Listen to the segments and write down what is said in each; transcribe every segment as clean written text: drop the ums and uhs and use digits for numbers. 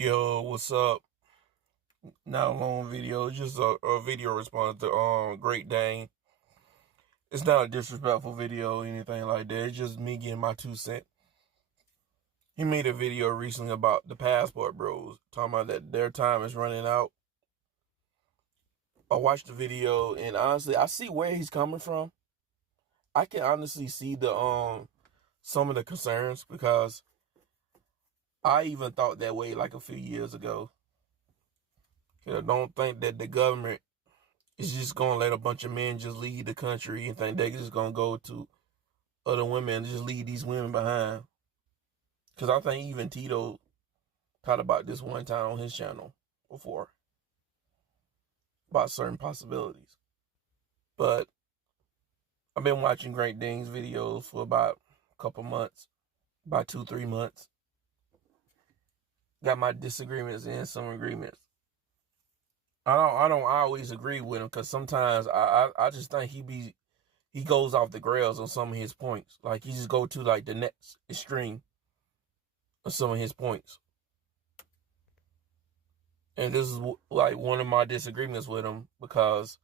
Yo, what's up? Not a long video, it's just a video response to Great Dane. It's not a disrespectful video or anything like that. It's just me getting my 2 cents. He made a video recently about the passport bros, talking about that their time is running out. I watched the video and honestly, I see where he's coming from. I can honestly see the some of the concerns because I even thought that way like a few years ago. I don't think that the government is just gonna let a bunch of men just leave the country and think they're just gonna go to other women and just leave these women behind. Because I think even Tito talked about this one time on his channel before about certain possibilities. But I've been watching Great Dane's videos for about a couple months, about 2-3 months. Got my disagreements and some agreements. I don't always agree with him because sometimes I just think he goes off the rails on some of his points. Like he just go to like the next extreme of some of his points. And this is like one of my disagreements with him because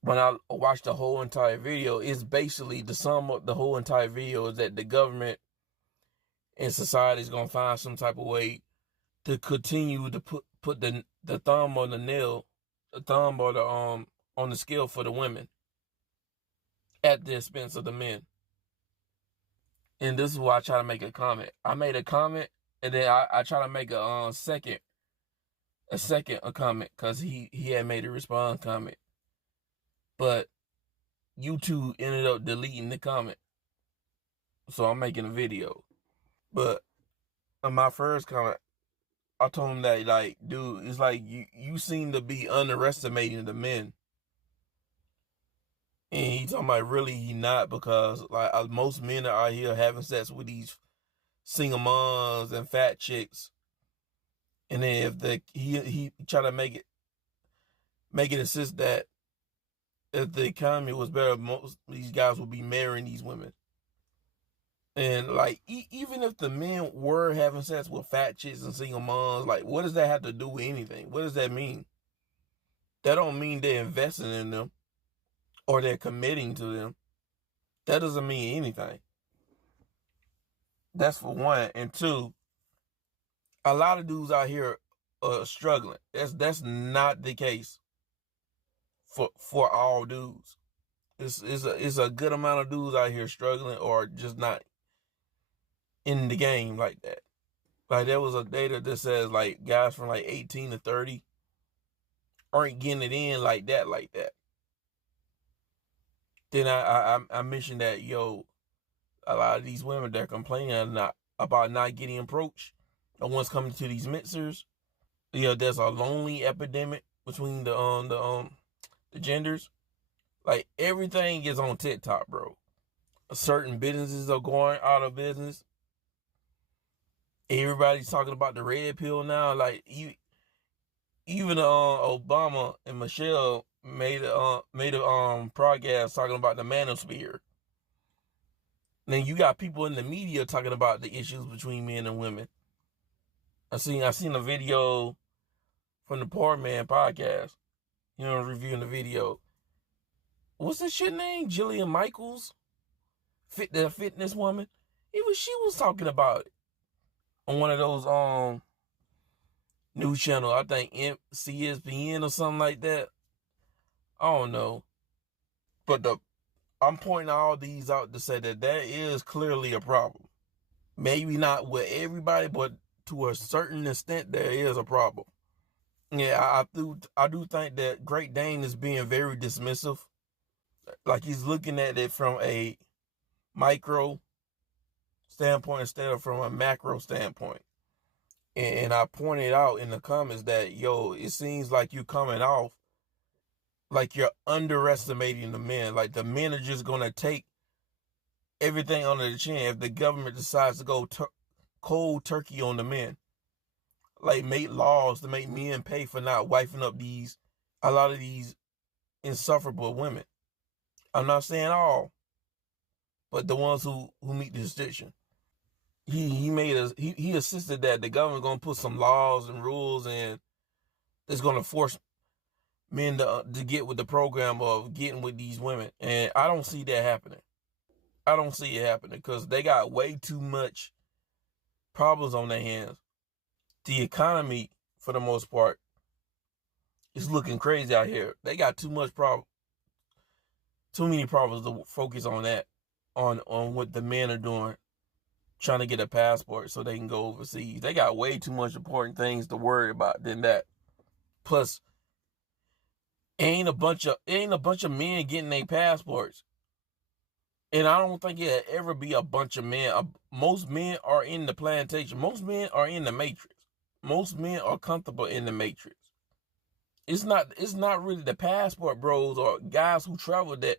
when I watched the whole entire video, it's basically the sum of the whole entire video is that the government and society is gonna find some type of way to continue to put the thumb on the nail, the thumb or the on the scale for the women at the expense of the men. And this is why I try to make a comment. I made a comment and then I try to make a second comment because he had made a response comment. But YouTube ended up deleting the comment. So I'm making a video. But on my first comment, I told him that, like, dude, it's like you seem to be underestimating the men. And he talking about really he not because like most men are out here having sex with these single moms and fat chicks. And then if he try to make it insist that if the economy was better, most of these guys would be marrying these women. And like, even if the men were having sex with fat chicks and single moms, like, what does that have to do with anything? What does that mean? That don't mean they're investing in them or they're committing to them. That doesn't mean anything. That's for one. And two, a lot of dudes out here are struggling. That's not the case for all dudes. It's a good amount of dudes out here struggling or just not in the game like that. Like there was a data that says like guys from like 18 to 30 aren't getting it in like that. Then I mentioned that a lot of these women that are complaining about not getting approached, the ones coming to these mixers, there's a lonely epidemic between the genders. Like everything is on TikTok, bro. Certain businesses are going out of business. Everybody's talking about the red pill now. Like even Obama and Michelle made a podcast talking about the manosphere. Then you got people in the media talking about the issues between men and women. I seen a video from the Poor Man podcast. Reviewing the video. What's this shit name? Jillian Michaels, the fitness woman. She was talking about it on one of those news channel. I think CSPN or something like that. I don't know, but I'm pointing all these out to say that there is clearly a problem. Maybe not with everybody, but to a certain extent, there is a problem. Yeah, I do think that Great Dane is being very dismissive. Like he's looking at it from a micro standpoint instead of from a macro standpoint. And I pointed out in the comments that, it seems like you're coming off like you're underestimating the men. Like the men are just going to take everything under the chin if the government decides to go cold turkey on the men. Like make laws to make men pay for not wifing up a lot of these insufferable women. I'm not saying all, but the ones who meet the restriction. he assisted that the government gonna put some laws and rules and it's gonna force men to get with the program of getting with these women, and I don't see that happening. I don't see it happening because they got way too much problems on their hands. The economy, for the most part, is looking crazy out here. They got too many problems to focus on that, on what the men are doing, trying to get a passport so they can go overseas. They got way too much important things to worry about than that. Plus, ain't a bunch of men getting their passports. And I don't think it'll ever be a bunch of men. Most men are in the plantation. Most men are in the matrix. Most men are comfortable in the matrix. It's not really the passport bros or guys who travel that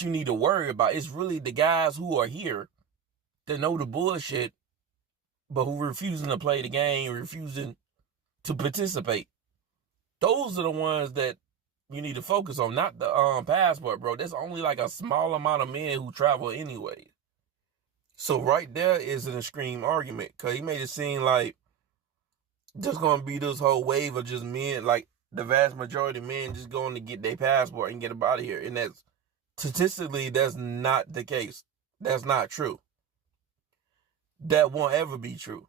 you need to worry about. It's really the guys who are here that know the bullshit, but who refusing to play the game, refusing to participate. Those are the ones that you need to focus on, not the passport, bro. There's only like a small amount of men who travel anyway. So right there is an extreme argument, because he made it seem like there's going to be this whole wave of just men, like the vast majority of men just going to get their passport and get up out of here. And that's statistically, that's not the case. That's not true. That won't ever be true.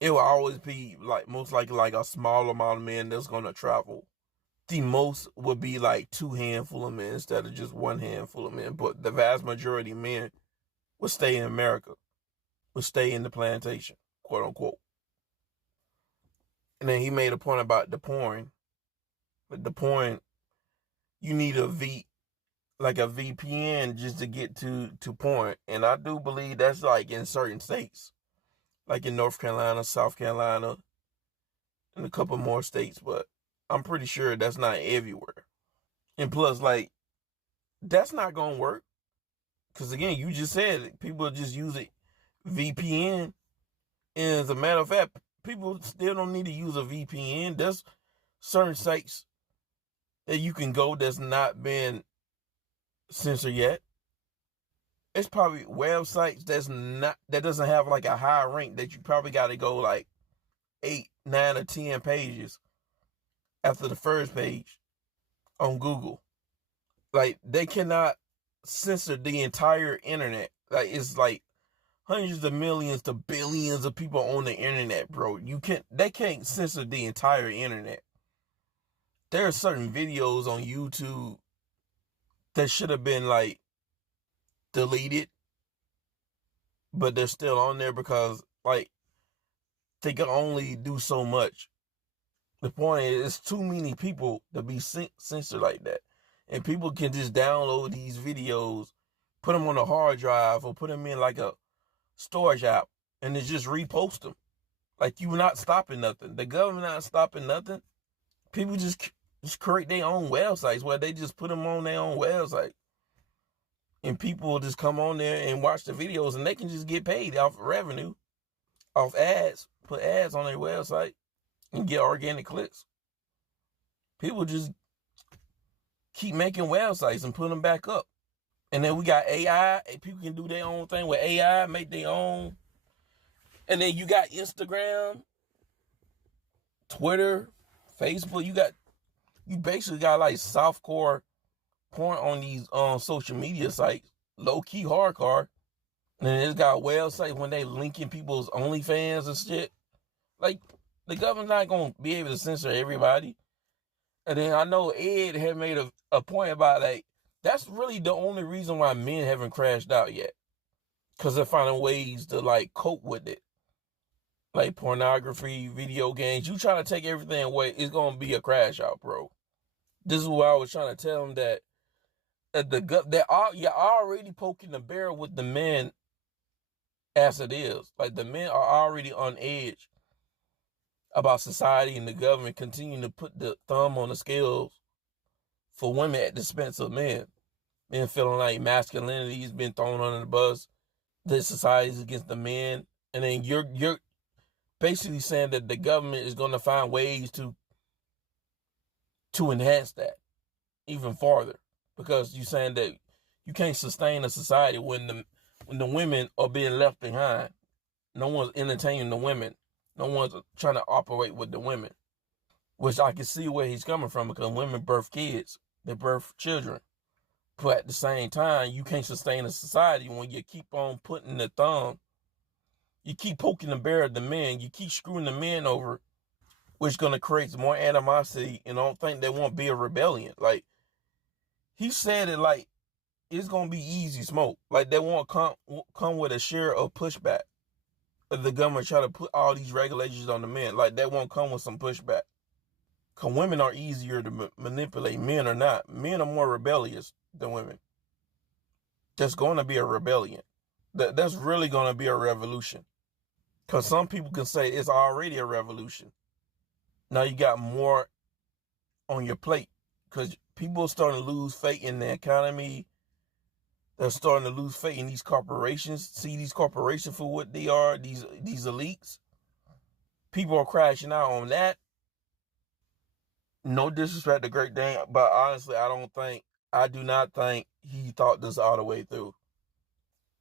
It will always be like most likely like a small amount of men that's going to travel. The most would be like 2 handful of men instead of just 1 handful of men. But the vast majority of men would stay in America, would stay in the plantation, quote unquote. And then he made a point about the porn. But the porn, you need a VPN just to get to porn. And I do believe that's like in certain states, like in North Carolina, South Carolina, and a couple more states, but I'm pretty sure that's not everywhere. And plus, like, that's not going to work. Because again, you just said it, people just use it VPN. And as a matter of fact, people still don't need to use a VPN. There's certain sites that you can go that's not been censored yet. It's probably websites that doesn't have like a high rank that you probably got to go like 8, 9, or 10 pages after the first page on Google. Like, they cannot censor the entire internet. Like, it's like hundreds of millions to billions of people on the internet, bro. They can't censor the entire internet. There are certain videos on YouTube that should have been like deleted, but they're still on there because like they can only do so much. The point is, it's too many people to be censored like that. And people can just download these videos, put them on a hard drive, or put them in like a storage app, and then just repost them. Like, you're not stopping nothing. The government not stopping nothing. People just create their own websites where they just put them on their own website. And people will just come on there and watch the videos, and they can just get paid off revenue, off ads, put ads on their website, and get organic clicks. People just keep making websites and put them back up. And then we got AI. People can do their own thing with AI, make their own. And then you got Instagram, Twitter, Facebook. You basically got like softcore porn on these social media sites, low key, hardcore. And then it's got websites when they linking people's OnlyFans and shit. Like, the government's not gonna be able to censor everybody. And then I know Ed had made a point about, like, that's really the only reason why men haven't crashed out yet. Because they're finding ways to, like, cope with it. Like pornography, video games. You try to take everything away, it's going to be a crash out, bro. This is what I was trying to tell them, that you're already poking the bear with the men as it is. Like, the men are already on edge about society and the government continuing to put the thumb on the scales for women at the expense of men. Men feeling like masculinity has been thrown under the bus, that society is against the men. And then you're basically saying that the government is going to find ways to enhance that even farther, because you're saying that you can't sustain a society when when the women are being left behind. No one's entertaining the women. No one's trying to operate with the women, which I can see where he's coming from, because women birth kids, they birth children. But at the same time, you can't sustain a society when you keep on putting the thumb, you keep poking the bear at the men, you keep screwing the men over, which is going to create more animosity, and I don't think they won't be a rebellion. Like, he said it like it's going to be easy smoke. Like, they won't come with a share of pushback. If the government try to put all these regulations on the men, like, that won't come with some pushback. Because women are easier to manipulate. Men are not. Men are more rebellious than women. There's going to be a rebellion. That's really going to be a revolution. Because some people can say it's already a revolution. Now you got more on your plate. Because people are starting to lose faith in the economy. They're starting to lose faith in these corporations. See these corporations for what they are, these elites. People are crashing out on that. No disrespect to Great Dane, but honestly, I do not think he thought this all the way through.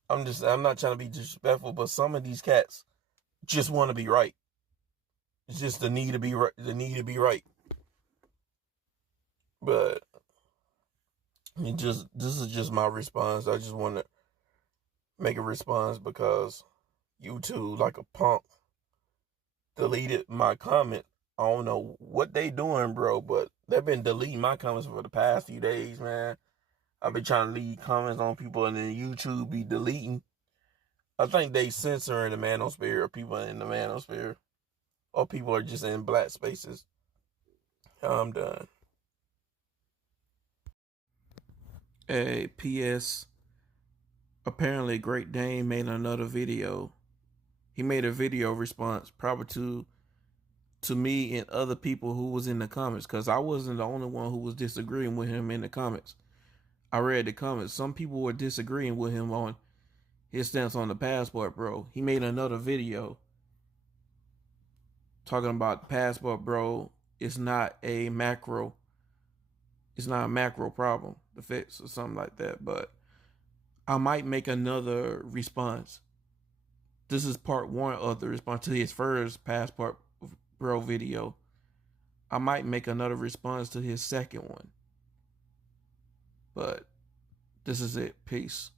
I'm not trying to be disrespectful, but some of these cats just want to be right. It's just the need to be right, But this is just my response. I just want to make a response because YouTube, like a punk, deleted my comment. I don't know what they doing, bro, but they've been deleting my comments for the past few days, man. I've been trying to leave comments on people, and then YouTube be deleting. I think they censoring the manosphere, or people in the manosphere, or people are just in black spaces. I'm done. Hey, P.S. Apparently, Great Dane made another video. He made a video response, probably to me and other people who was in the comments, because I wasn't the only one who was disagreeing with him in the comments. I read the comments. Some people were disagreeing with him on his stance on the passport, bro. He made another video talking about passport, bro. It's not a macro problem to fix or something like that. But I might make another response. This is part one of the response to his first passport, bro, video. I might make another response to his second one. But this is it. Peace.